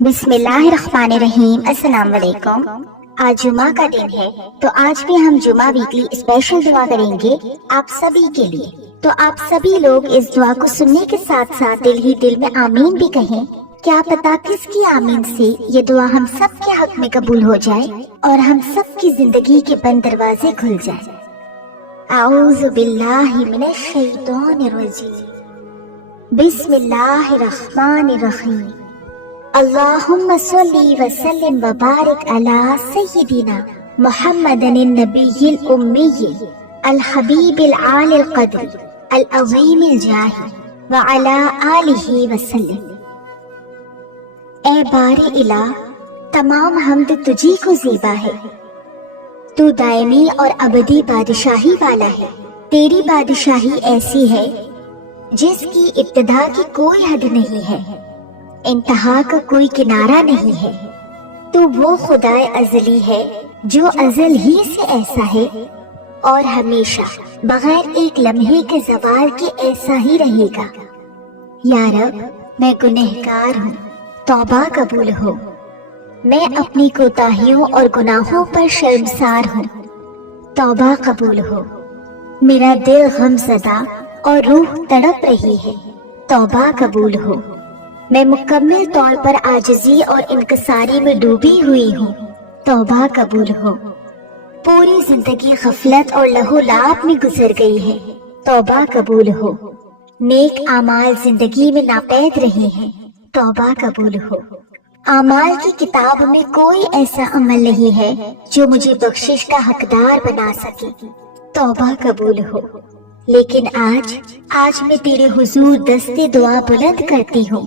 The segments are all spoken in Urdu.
بسم اللہ الرحمن الرحیم۔ السلام علیکم۔ آج جمعہ کا دن ہے تو آج بھی ہم جمعہ ویکلی اسپیشل دعا کریں گے آپ سبھی کے لیے۔ تو آپ سبھی لوگ اس دعا کو سننے کے ساتھ ساتھ دل ہی دل میں آمین بھی کہیں۔ کیا پتا کس کی آمین سے یہ دعا ہم سب کے حق میں قبول ہو جائے اور ہم سب کی زندگی کے بند دروازے کھل جائیں۔ اعوذ باللہ من الشیطان الرجیم، بسم اللہ الرحمن الرحیم۔ اللہم صلی وسلم وبارک علی سیدنا محمد النبی الامی الحبیب العالی القدر العظیم الجاہ وعلی آلہ وسلم۔ اے بار الہ، تمام حمد تجھی کو زیبا ہے، تو دائمی اور ابدی بادشاہی والا ہے۔ تیری بادشاہی ایسی ہے جس کی ابتدا کی کوئی حد نہیں ہے، انتہا کا کوئی کنارہ نہیں ہے۔ تو وہ خدائے ازلی ہے جو ازل ہی سے ایسا ہے اور ہمیشہ بغیر ایک لمحے کے زوال کے ایسا ہی رہے گا۔ یا رب، میں گنہگار ہوں، توبہ قبول ہو۔ میں اپنی کوتاہیوں اور گناہوں پر شرمسار ہوں، توبہ قبول ہو۔ میرا دل غم زدہ اور روح تڑپ رہی ہے، توبہ قبول ہو۔ میں مکمل طور پر عاجزی اور انکساری میں ڈوبی ہوئی ہوں، توبہ قبول ہو۔ پوری زندگی غفلت اور لہو لعب میں گزر گئی ہے، توبہ قبول ہو۔ نیک اعمال زندگی میں ناپید رہے ہیں، توبہ قبول ہو۔ اعمال کی کتاب میں کوئی ایسا عمل نہیں ہے جو مجھے بخشش کا حقدار بنا سکے، توبہ قبول ہو۔ لیکن آج میں تیرے حضور دست دعا بلند کرتی ہوں،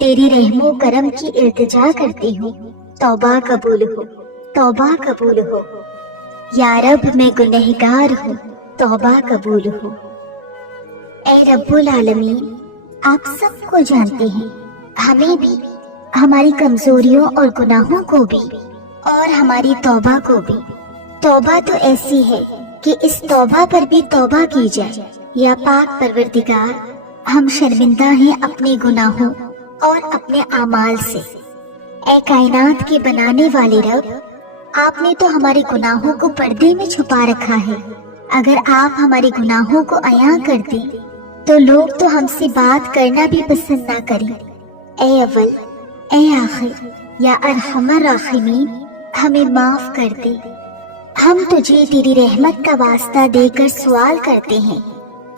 تیری رحم و کرم کی التجا کرتی ہوں، توبہ قبول ہو، توبہ قبول ہو۔ یا رب، میں گنہگار ہوں، توبہ قبول ہو۔ اے رب العالمین، آپ سب کو جانتے ہیں، ہمیں بھی، ہماری کمزوریوں اور گناہوں کو بھی، اور ہماری توبہ کو بھی۔ توبہ تو ایسی ہے کہ اس توبہ پر بھی توبہ کی جائے۔ یا پاک پروردگار، ہم شرمندہ ہیں اپنے گناہوں اور اپنے اعمال سے۔ اے کائنات کے بنانے والے رب، آپ نے تو ہمارے گناہوں کو پردے میں چھپا رکھا ہے۔ اگر آپ ہمارے گناہوں کو عیاں کر دیں تو لوگ تو ہم سے بات کرنا بھی پسند نہ کریں۔ اے اول، اے آخر، یا ارحم الراحمین، ہمیں معاف کر دے۔ ہم تجھے تیری رحمت کا واسطہ دے کر سوال کرتے ہیں،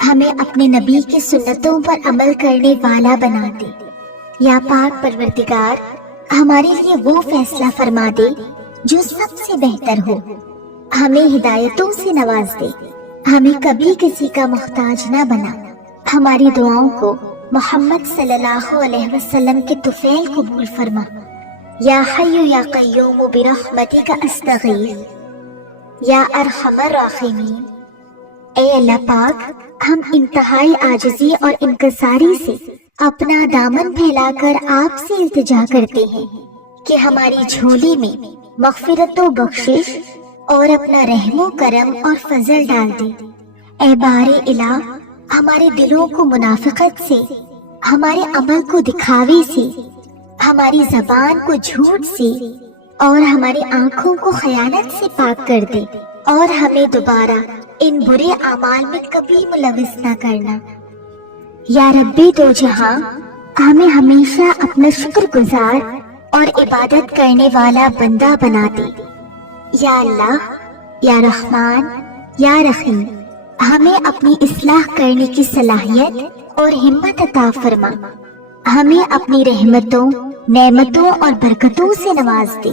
ہمیں اپنے نبی کی سنتوں پر عمل کرنے والا بنا دے۔ یا پاک پروردگار، ہمارے لیے وہ فیصلہ فرما دے جو سب سے بہتر ہو، ہمیں ہدایتوں سے نواز دے، ہمیں کبھی کسی کا محتاج نہ بنا۔ ہماری دعاؤں کو محمد صلی اللہ علیہ وسلم کے طفیل قبول فرما۔ یا حی یا قیوم برحمتک استغیث، یا ارحم الراحمین۔ اے اللہ پاک، ہم انتہائی عاجزی اور انکساری سے اپنا دامن پھیلا کر آپ سے التجا کرتے ہیں کہ ہماری جھولی میں مغفرت و بخشش اور اپنا رحم و کرم اور فضل ڈال دے۔ اے بار الہ، ہمارے دلوں کو منافقت سے، ہمارے عمل کو دکھاوے سے، ہماری زبان کو جھوٹ سے اور ہماری آنکھوں کو خیانت سے پاک کر دے، اور ہمیں دوبارہ ان برے اعمال میں کبھی ملوث نہ کرنا۔ یا رب دو جہاں، ہمیں ہمیشہ اپنا شکر گزار اور عبادت کرنے والا بندہ بنا دے۔ یا اللہ، یا رحمان، یا رحیم، ہمیں اپنی اصلاح کرنے کی صلاحیت اور ہمت عطا فرما۔ ہمیں اپنی رحمتوں، نعمتوں اور برکتوں سے نواز دے۔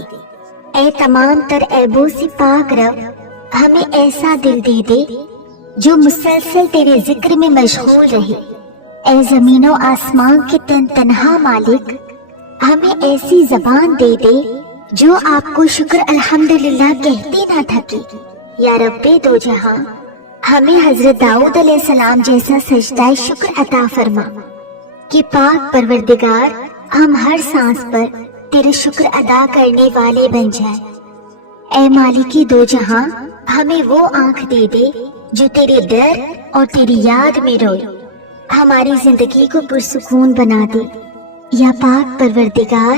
اے تمام تر عیبوں سے پاک رب، ہمیں ایسا دل دے دے جو مسلسل تیرے ذکر میں مشغول رہے۔ اے زمین و آسمان کے تنہا مالک، ہمیں ایسی زبان دے دے جو آپ کو شکر الحمدللہ کہتے نہ تھکے۔ یا رب دو جہاں، ہمیں حضرت داؤد علیہ السلام جیسا سجدہ شکر عطا فرما کہ پاک پروردگار، ہم ہر سانس پر تیرے شکر ادا کرنے والے بن جائیں۔ اے مالکی دو جہاں، ہمیں وہ آنکھ دے دے جو تیرے ڈر اور تیری یاد میں روئے، ہماری زندگی کو پرسکون بنا دے۔ یا پاک پروردگار،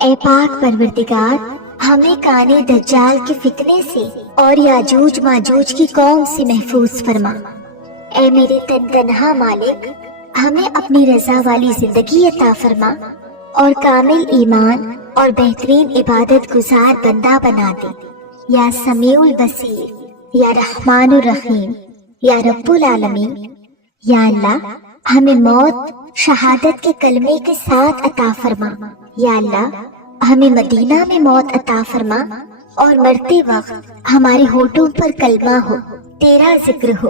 اے پاک پروردگار ہمیں کانے دجال کے فتنے سے اور یاجوج ماجوج کی قوم سے محفوظ فرما۔ اے میرے تن تنہا مالک ہمیں اپنی رضا والی زندگی عطا فرما اور کامل ایمان اور بہترین عبادت گزار بندہ بنا دے۔ یا سمیع البصیر، یا رحمان الرحیم، یا رب العالمین۔ یا اللہ ہمیں موت شہادت کے کلمے کے ساتھ عطا فرما۔ یا اللہ ہمیں مدینہ میں موت عطا فرما اور مرتے وقت ہمارے ہونٹوں پر کلمہ ہو، تیرا ذکر ہو۔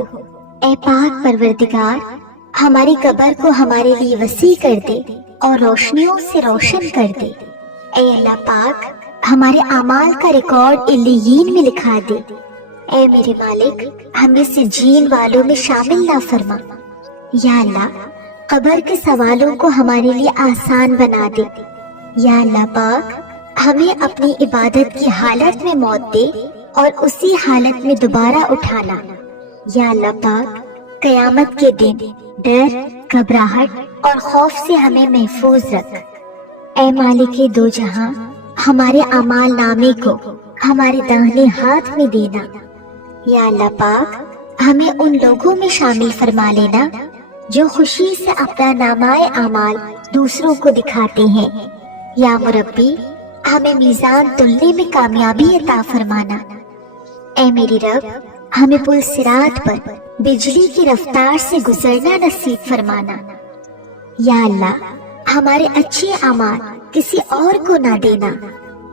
اے پاک پروردگار ہماری قبر کو ہمارے لیے وسیع کر دے اور روشنیوں سے روشن کر دے۔ اے اللہ پاک ہمارے اعمال کا ریکارڈ علیین میں لکھا دے۔ اے میرے مالک ہمیں سجین والوں میں شامل نہ فرما۔ یا اللہ قبر کے سوالوں کو ہمارے لیے آسان بنا دے۔ یا اللہ پاک ہمیں اپنی عبادت کی حالت میں موت دے اور اسی حالت میں دوبارہ اٹھانا۔ یا اللہ پاک قیامت کے دن ڈر، گھبراہٹ اور خوف سے ہمیں محفوظ رکھ۔ اے مالک دو جہاں ہمارے اعمال نامے کو ہمارے داہنے ہاتھ میں دینا۔ یا اللہ پاک ہمیں ان لوگوں میں شامل فرما لینا جو خوشی سے اپنا نامہ اعمال دوسروں کو دکھاتے ہیں۔ یا مربی ہمیں میزان تلنے میں کامیابی عطا فرمانا۔ اے میری رب ہمیں پل صراط پر بجلی کی رفتار سے گزرنا نصیب فرمانا۔ یا اللہ ہمارے اچھے اعمال کسی اور کو نہ دینا۔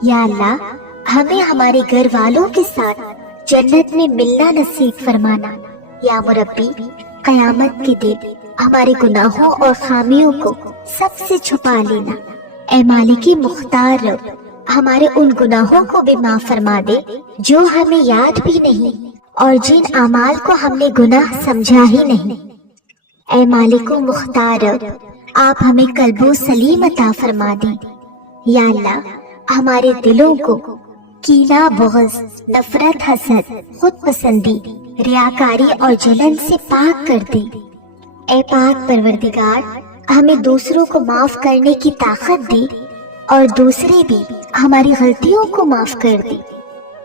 یا اللہ ہمیں ہمارے گھر والوں کے ساتھ جنت میں ملنا نصیب فرمانا۔ یا مربی قیامت کے دن ہمارے گناہوں اور خامیوں کو سب سے چھپا لینا۔ اے مالکی مختار رب ہمارے ان گناہوں کو بھی معاف فرما دے جو ہمیں یاد بھی نہیں اور جن اعمال کو ہم نے گناہ سمجھا ہی نہیں۔ اے مالک و مختار رب آپ ہمیں قلب و سلیم عطا فرما دیں۔ یا اللہ ہمارے دلوں کو کینہ، بغض، نفرت، حسد، خود پسندی، ریاکاری اور جلن سے پاک کر دے۔ اے پاک پروردگار ہمیں دوسروں کو معاف کرنے کی طاقت دے اور دوسرے بھی ہماری غلطیوں کو معاف کر دے۔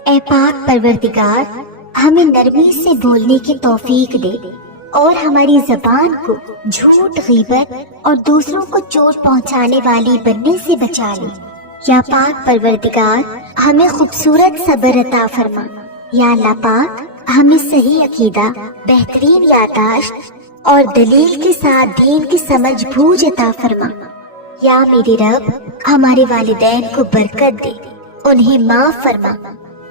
اے پاک پروردگار ہمیں نرمی سے بولنے کی توفیق دے اور ہماری زبان کو جھوٹ، غیبت اور دوسروں کو چوٹ پہنچانے والی بننے سے بچا لے۔ یا پاک پروردگار ہمیں خوبصورت صبر عطا فرما۔ یا اللہ پاک ہمیں صحیح عقیدہ، بہترین یادداشت اور دلیل کے ساتھ دین کی سمجھ بوجھ عطا فرما۔ یا میرے رب ہمارے والدین کو برکت دے، انہیں معاف فرما،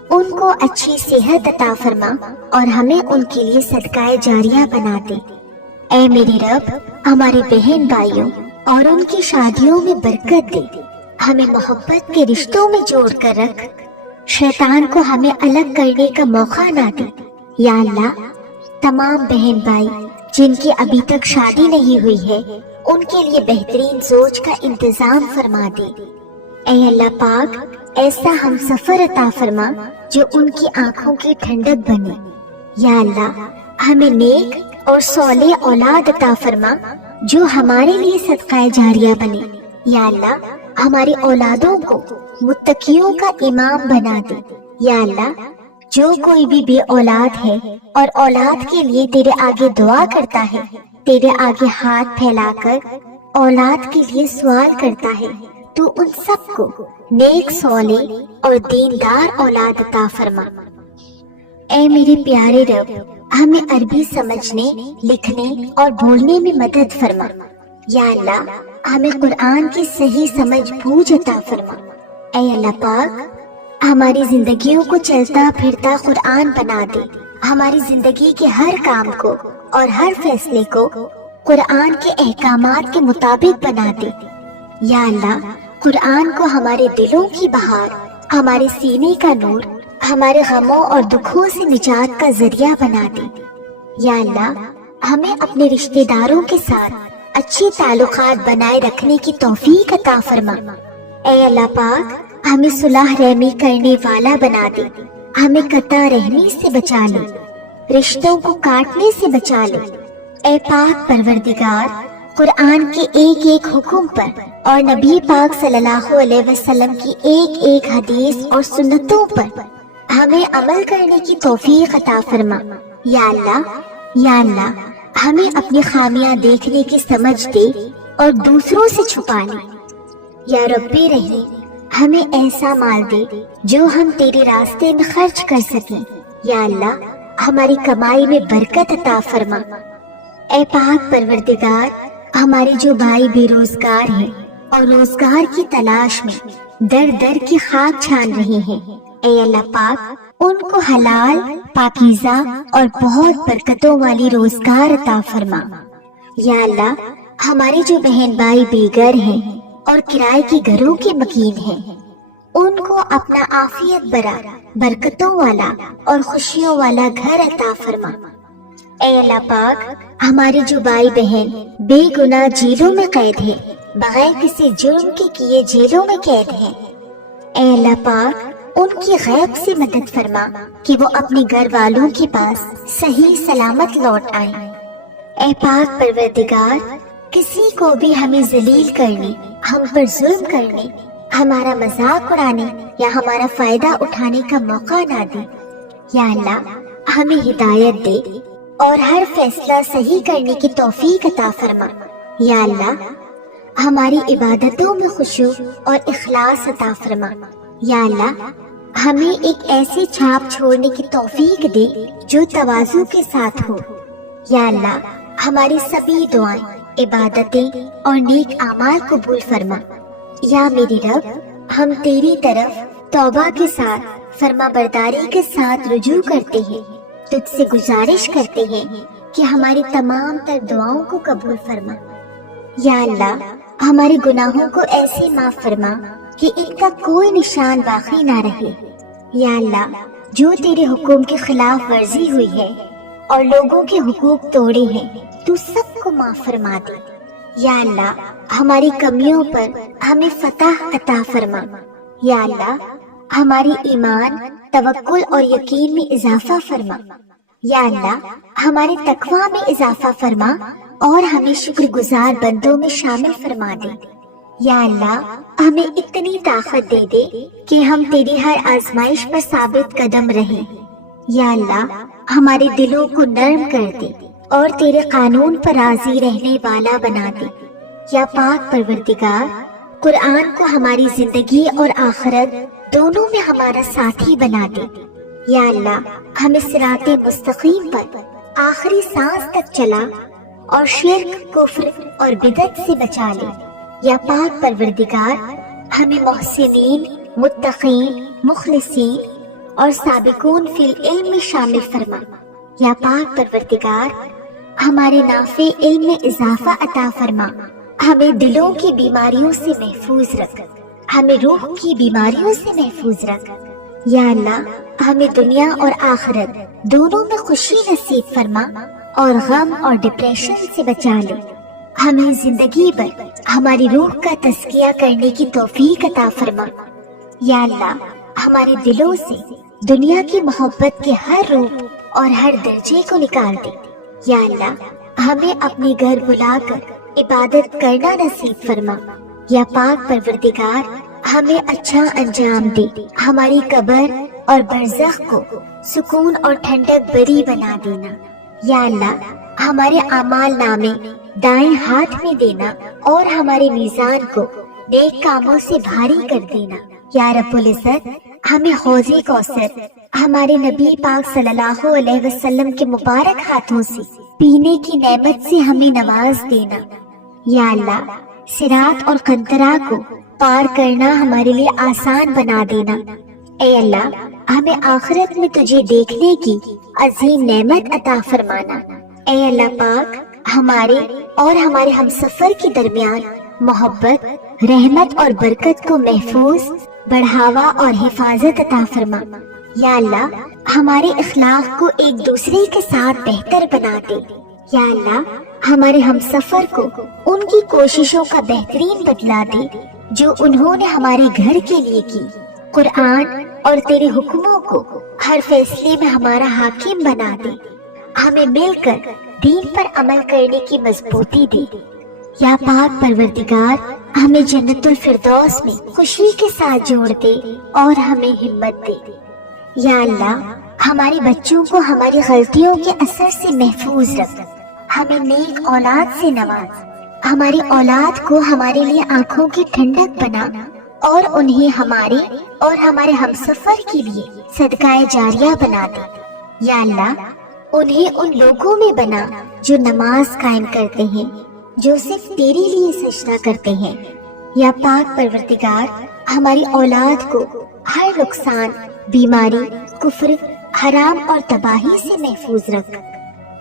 ان کو اچھی صحت عطا فرما اور ہمیں ان کے لیے صدقہ جاریہ بنا دے۔ اے میرے رب ہمارے بہن بھائیوں اور ان کی شادیوں میں برکت دے، ہمیں محبت کے رشتوں میں جوڑ کر رکھ، شیطان کو ہمیں الگ کرنے کا موقع نہ دے۔ یا اللہ تمام بہن بھائی جن کی ابھی تک شادی نہیں ہوئی ہے ان کے لیے بہترین زوج کا انتظام فرما دے۔ اے اللہ پاک ایسا ہم سفر عطا فرما جو ان کی آنکھوں کی ٹھنڈک بنے۔ یا اللہ ہمیں نیک اور صالح اولاد عطا فرما جو ہمارے لیے صدقہ جاریہ بنے۔ یا اللہ ہماری اولادوں کو متقیوں کا امام بنا دے۔ یا اللہ جو کوئی بھی بے اولاد ہے اور اولاد کے لیے تیرے آگے دعا کرتا ہے، تیرے آگے ہاتھ پھیلا کر اولاد کے لیے سوال کرتا ہے، تو ان سب کو نیک، صالح اور دیندار اولاد عطا فرما۔ اے میرے پیارے رب ہمیں عربی سمجھنے، لکھنے اور بولنے میں مدد فرما۔ یا اللہ ہمیں قرآن کی صحیح سمجھ بوجھ عطا فرما۔ اے اللہ پاک ہماری زندگیوں کو چلتا پھرتا قرآن بنا دے، ہماری زندگی کے ہر کام کو اور ہر فیصلے کو قرآن کے احکامات کے مطابق بنا دے۔ یا اللہ قرآن کو ہمارے دلوں کی بہار، ہمارے سینے کا نور، ہمارے غموں اور دکھوں سے نجات کا ذریعہ بنا دے۔ یا اللہ ہمیں اپنے رشتہ داروں کے ساتھ اچھے تعلقات بنائے رکھنے کی توفیق عطا فرما۔ اے اللہ پاک ہمیں صلح رحمی کرنے والا بنا دے، ہمیں قطع رحمی سے بچا لے، رشتوں کو کاٹنے سے بچا لے۔ اے پاک پروردگار قرآن کے ایک ایک حکم پر اور نبی پاک صلی اللہ علیہ وسلم کی ایک ایک حدیث اور سنتوں پر ہمیں عمل کرنے کی توفیق عطا فرما۔ یا اللہ ہمیں اپنی خامیاں دیکھنے کی سمجھ دے اور دوسروں سے چھپا لے۔ یا ربی رحیم ہمیں ایسا مال دے جو ہم تیرے راستے میں خرچ کر سکیں۔ یا اللہ ہماری کمائی میں برکت عطا فرما۔ اے پاک پروردگار ہمارے جو بھائی بے روزگار ہیں اور روزگار کی تلاش میں در در کی خاک چھان رہے ہیں، اے اللہ پاک ان کو حلال، پاکیزہ اور بہت برکتوں والی روزگار عطا فرما۔ یا اللہ ہمارے جو بہن بھائی بے گھر ہیں اور کرائے کے گھروں کے مکین ہیں، ان کو اپنا عافیت برا، برکتوں والا اور خوشیوں والا گھر عطا فرما۔ اے اللہ پاک ہمارے جو بھائی بہن بے گناہ جیلوں میں قید ہیں، بغیر کسی جرم کے کیے جیلوں میں قید ہیں، اے اللہ پاک ان کی غیب سے مدد فرما کہ وہ اپنے گھر والوں کے پاس صحیح سلامت لوٹ آئیں۔ اے پاک پروردگار کسی کو بھی ہمیں ذلیل کرنے، ہم پر ظلم کرنے، ہمارا مذاق اڑانے یا ہمارا فائدہ اٹھانے کا موقع نہ دے۔ یا اللہ ہمیں ہدایت دے اور ہر فیصلہ صحیح کرنے کی توفیق عطا فرما۔ یا اللہ ہماری عبادتوں میں خشوع اور اخلاص عطا فرما۔ یا اللہ ہمیں ایک ایسی چھاپ چھوڑنے کی توفیق دے جو تواضع کے ساتھ ہو۔ یا اللہ ہماری سبھی دعائیں، عبادتیں اور نیک اعمال قبول فرما۔ یا میری رب ہم تیری طرف توبہ کے ساتھ، فرما برداری کے ساتھ رجوع کرتے ہیں، تجھ سے گزارش کرتے ہیں کہ ہماری تمام تر دعاؤں کو قبول فرما۔ یا اللہ ہمارے گناہوں کو ایسے معاف فرما کہ ان کا کوئی نشان باقی نہ رہے۔ یا اللہ جو تیرے حکم کے خلاف ورزی ہوئی ہے اور لوگوں کے حقوق توڑے ہیں تو سب کو معاف فرما دے۔ یا اللہ ہماری کمیوں پر ہمیں فتح عطا فرما۔ یا اللہ ہماری ایمان، توکل اور یقین میں اضافہ فرما۔ یا اللہ ہمارے تقوی میں اضافہ فرما اور ہمیں شکر گزار بندوں میں شامل فرما دے۔ یا اللہ ہمیں اتنی طاقت دے دے کہ ہم تیری ہر آزمائش پر ثابت قدم رہیں۔ یا اللہ ہمارے دلوں کو نرم کر دے اور تیرے قانون پر راضی رہنے والا بنا دے۔ یا پاک پروردگار قرآن کو ہماری زندگی اور آخرت دونوں میں ہمارا ساتھی بنا دے۔ یا اللہ ہمیں صراط مستقیم پر آخری سانس تک چلا اور شرک، کفر اور بدعت سے بچا لے۔ یا پاک پروردگار ہمیں محسنین، متقین، مخلصین اور سابقون فی العلم میں شامل فرما۔ یا پاک پروردگار ہمارے نافع علم میں اضافہ عطا فرما، ہمیں دلوں کی بیماریوں سے محفوظ رکھ، ہمیں روح کی بیماریوں سے محفوظ رکھ۔ یا اللہ ہمیں دنیا اور آخرت دونوں میں خوشی نصیب فرما اور غم اور ڈپریشن سے بچا لے۔ ہمیں زندگی بھر ہماری روح کا تزکیہ کرنے کی توفیق عطا فرما۔ یا اللہ ہمارے دلوں سے دنیا کی محبت کے ہر روپ اور ہر درجے کو نکال دے۔ یا اللہ ہمیں اپنے گھر بلا کر عبادت کرنا نصیب فرما۔ یا پاک پروردگار ہمیں اچھا انجام دے، ہماری قبر اور برزخ کو سکون اور ٹھنڈک بری بنا دینا۔ یا اللہ ہمارے اعمال نامے دائیں ہاتھ میں دینا اور ہمارے میزان کو نیک کاموں سے بھاری کر دینا۔ یا رب العزت ہمیں حوض کوثر ہمارے نبی پاک صلی اللہ علیہ وسلم کے مبارک ہاتھوں سے پینے کی نعمت سے ہمیں نواز دینا۔ یا اللہ صراط اور قنطرہ کو پار کرنا ہمارے لیے آسان بنا دینا۔ اے اللہ ہمیں آخرت میں تجھے دیکھنے کی عظیم نعمت عطا فرمانا۔ اے اللہ پاک ہمارے اور ہمارے ہم سفر کے درمیان محبت، رحمت اور برکت کو محفوظ، بڑھاوا اور حفاظت عطا فرما۔ یا اللہ ہمارے اخلاق کو ایک دوسرے کے ساتھ بہتر بنا دے۔ یا اللہ ہمارے ہم سفر کو ان کی کوششوں کا بہترین بدلہ دے جو انہوں نے ہمارے گھر کے لیے کی۔ قرآن اور تیرے حکموں کو ہر فیصلے میں ہمارا حاکم بنا دے۔ ہمیں مل کر دین پر عمل کرنے کی مضبوطی دے۔ یا پاک پروردگار ہمیں جنت الفردوس میں خوشی کے ساتھ جوڑ دے اور ہمیں ہمت دے۔ یا اللہ ہمارے بچوں کو ہماری غلطیوں کے اثر سے محفوظ رکھ، ہمیں نیک اولاد سے نواز، ہماری اولاد کو ہمارے لیے آنکھوں کی ٹھنڈک بنا اور انہیں ہمارے اور ہمارے ہمسفر کے لیے صدقہ جاریہ بنا دے۔ یا اللہ انہیں ان لوگوں میں بنا جو نماز قائم کرتے ہیں، جو صرف تیرے لیے سجدہ کرتے ہیں۔ یا پاک پروردگار ہماری اولاد کو ہر نقصان، بیماری، کفر، حرام اور تباہی سے محفوظ رکھ۔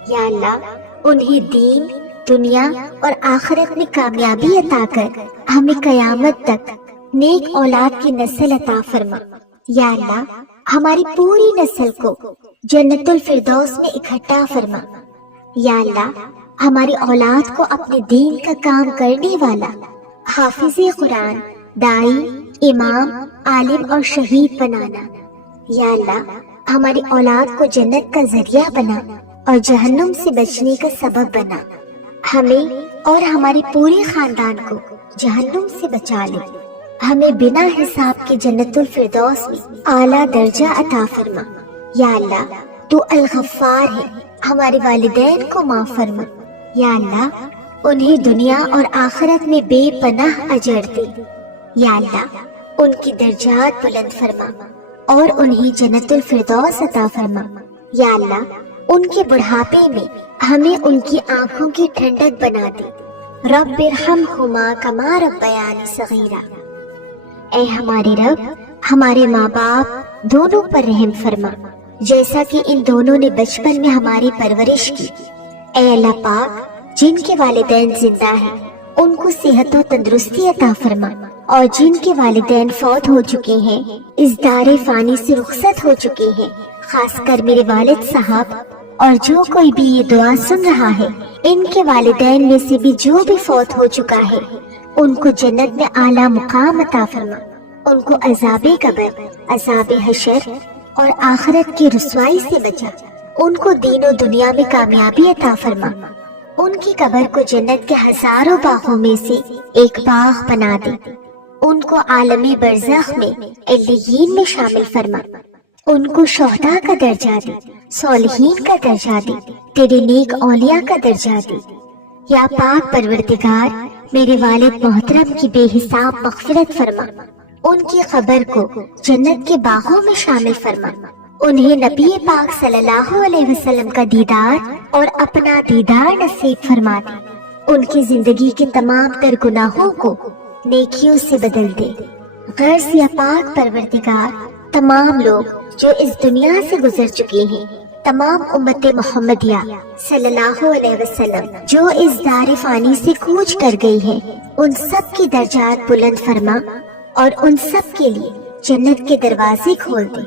یا اللہ انہیں دین، دنیا اور آخرت میں کامیابی عطا کر ہمیں قیامت تک نیک اولاد کی نسل عطا فرما۔ یا اللہ ہماری پوری نسل کو جنت الفردوس میں اکٹھا فرما۔ یا اللہ ہماری اولاد کو اپنے دین کا کام کرنے والا حافظ قرآن، دائی، امام، عالم اور شہید بنانا۔ یا اللہ ہماری اولاد کو جنت کا ذریعہ بنا اور جہنم سے بچنے کا سبب بنا۔ ہمیں اور ہمارے پورے خاندان کو جہنم سے بچا لے۔ ہمیں بنا حساب کے جنت الفردوس میں اعلیٰ درجہ عطا فرما۔ یا اللہ تو الغفار ہے، ہمارے والدین کو معاف فرما۔ یا اللہ انہیں دنیا اور آخرت میں بے پناہ اجر دے۔ یا اللہ ان کی درجات بلند فرما اور انہیں جنت الفردوس عطا فرما۔ یا اللہ ان کے بڑھاپے میں ہمیں ان کی آنکھوں کی ٹھنڈک بنا دے۔ رب ارحمہما کما ربیانی صغیرا۔ اے ہمارے رب ہمارے ماں باپ دونوں پر رحم فرما جیسا کہ ان دونوں نے بچپن میں ہماری پرورش کی۔ اے اللہ پاک جن کے والدین زندہ ہیں ان کو صحت و تندرستی عطا فرما، اور جن کے والدین فوت ہو چکے ہیں، اس دار فانی سے رخصت ہو چکے ہیں، خاص کر میرے والد صاحب اور جو کوئی بھی یہ دعا سن رہا ہے، ان کے والدین میں سے بھی جو بھی فوت ہو چکا ہے، ان کو جنت میں اعلیٰ مقام عطا فرما، ان کو عذاب قبر، عذاب حشر اور آخرت کی رسوائی سے بچا، ان کو دین و دنیا میں کامیابی عطا فرما، ان کی قبر کو جنت کے ہزاروں باغوں میں سے ایک باغ بنا دے، ان کو عالمی برزخ میں علیین میں شامل فرما، ان کو شہداء کا درجہ دے، صالحین کا درجہ دے، تیرے نیک اولیاء کا درجہ دے۔ یا پاک پروردگار میرے والد محترم کی بے حساب مغفرت فرما، ان کی قبر کو جنت کے باغوں میں شامل فرما، انہیں نبی پاک صلی اللہ علیہ وسلم کا دیدار اور اپنا دیدار نصیب فرما دے، ان کی زندگی کے تمام تر گناہوں کو نیکیوں سے بدل دے۔ غرض یا پاک پروردگار تمام لوگ جو اس دنیا سے گزر چکے ہیں، تمام امت محمدیہ صلی اللہ علیہ وسلم جو اس دار فانی سے کوچ کر گئی ہیں، ان سب کی درجات بلند فرما اور ان سب کے لیے جنت کے دروازے کھول دے۔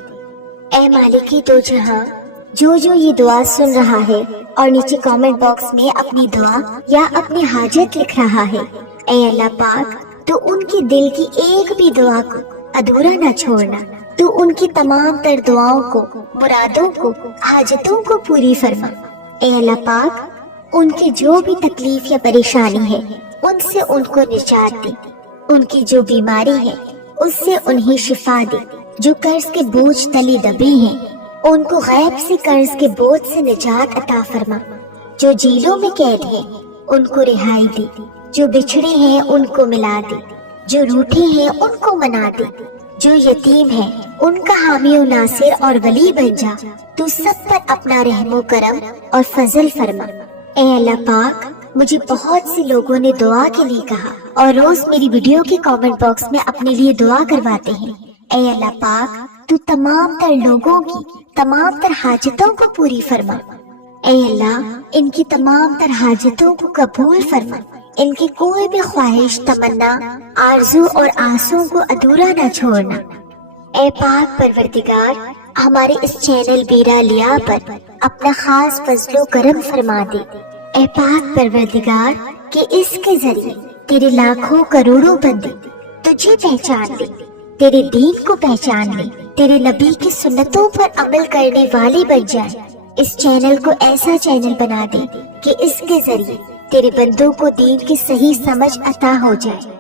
اے مالکی دو جہاں، جو یہ دعا سن رہا ہے اور نیچے کامنٹ باکس میں اپنی دعا یا اپنی حاجت لکھ رہا ہے، اے اللہ پاک تو ان کی دل کی ایک بھی دعا کو ادھورا نہ چھوڑنا، تو ان کی تمام تر دعاؤں کو، مرادوں کو، حاجتوں کو پوری فرما۔ اے اللہ پاک ان کی جو بھی تکلیف یا پریشانی ہے ان سے ان کو نجات دے، ان کی جو بیماری ہے اس سے انہیں شفا دے، جو قرض کے بوجھ تلے دبے ہیں ان کو غیب سے قرض کے بوجھ سے نجات عطا فرما، جو جیلوں میں قید ہیں ان کو رہائی دے، جو بچھڑے ہیں ان کو ملا دے، جو روٹھے ہیں ان کو منا دے، جو یتیم ہیں ان کا حامی و ناصر اور ولی بن جا، تو سب پر اپنا رحم و کرم اور فضل فرما۔ اے اللہ پاک مجھے بہت سے لوگوں نے دعا کے لیے کہا اور روز میری ویڈیو کے کامنٹ باکس میں اپنے لیے دعا کرواتے ہیں۔ اے اللہ پاک تو تمام تر لوگوں کی تمام تر حاجتوں کو پوری فرما۔ اے اللہ ان کی تمام تر حاجتوں کو قبول فرما، ان کی کوئی بھی خواہش، تمنا، آرزو اور آسوں کو ادھورا نہ چھوڑنا۔ اے پاک پروردگار ہمارے اس چینل بیرا لیا پر اپنا خاص فضل و کرم فرما دے۔ اے پاک پروردگار کہ اس کے ذریعے تیرے لاکھوں کروڑوں بندے تجھے پہچان لے، تیرے دین کو پہچان لے، تیرے نبی کی سنتوں پر عمل کرنے والے بن جائے۔ اس چینل کو ایسا چینل بنا دے کہ اس کے ذریعے تیرے بندوں کو دین کی صحیح سمجھ عطا ہو جائے۔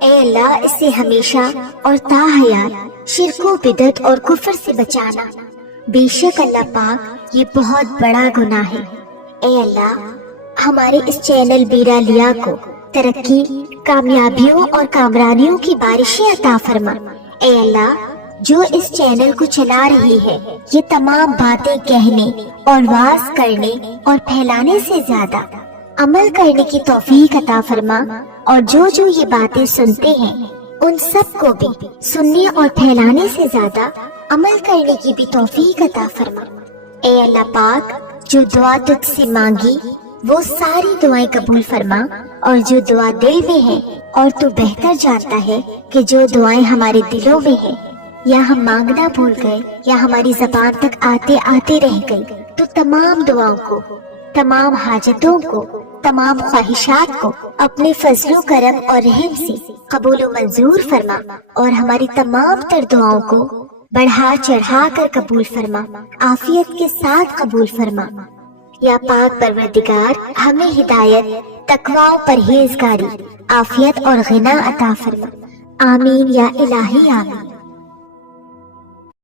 اے اللہ اسے ہمیشہ اور تا حیات شرک و بدعت اور کفر سے بچانا، بے شک اللہ پاک یہ بہت بڑا گناہ ہے۔ اے اللہ ہمارے اس چینل بیرا لیا کو ترقی، کامیابیوں اور کامرانیوں کی بارشیں عطا فرما۔ اے اللہ جو اس چینل کو چلا رہی ہے یہ تمام باتیں کہنے اور واعظ کرنے اور پھیلانے سے زیادہ عمل کرنے کی توفیق عطا فرما، اور جو یہ باتیں سنتے ہیں ان سب کو بھی سننے اور پھیلانے سے زیادہ عمل کرنے کی بھی توفیق عطا فرما۔ اے اللہ پاک جو دعا تجھ سے مانگی وہ ساری دعائیں قبول فرما، اور جو دعا دل میں ہے اور تو بہتر جانتا ہے کہ جو دعائیں ہمارے دلوں میں ہیں یا ہم مانگنا بھول گئے یا ہماری زبان تک آتے آتے رہ گئی، تو تمام دعاؤں کو، تمام حاجتوں کو، تمام خواہشات کو اپنے فضل و کرم اور رحم سے قبول و منظور فرما، اور ہماری تمام تر دعاؤں کو بڑھا چڑھا کر قبول فرما، عافیت کے ساتھ قبول فرما۔ یا پاک پروردگار ہمیں ہدایت، تقوی و پرہیزگاری، عافیت اور غنا عطا فرما۔ آمین یا الہی آمین۔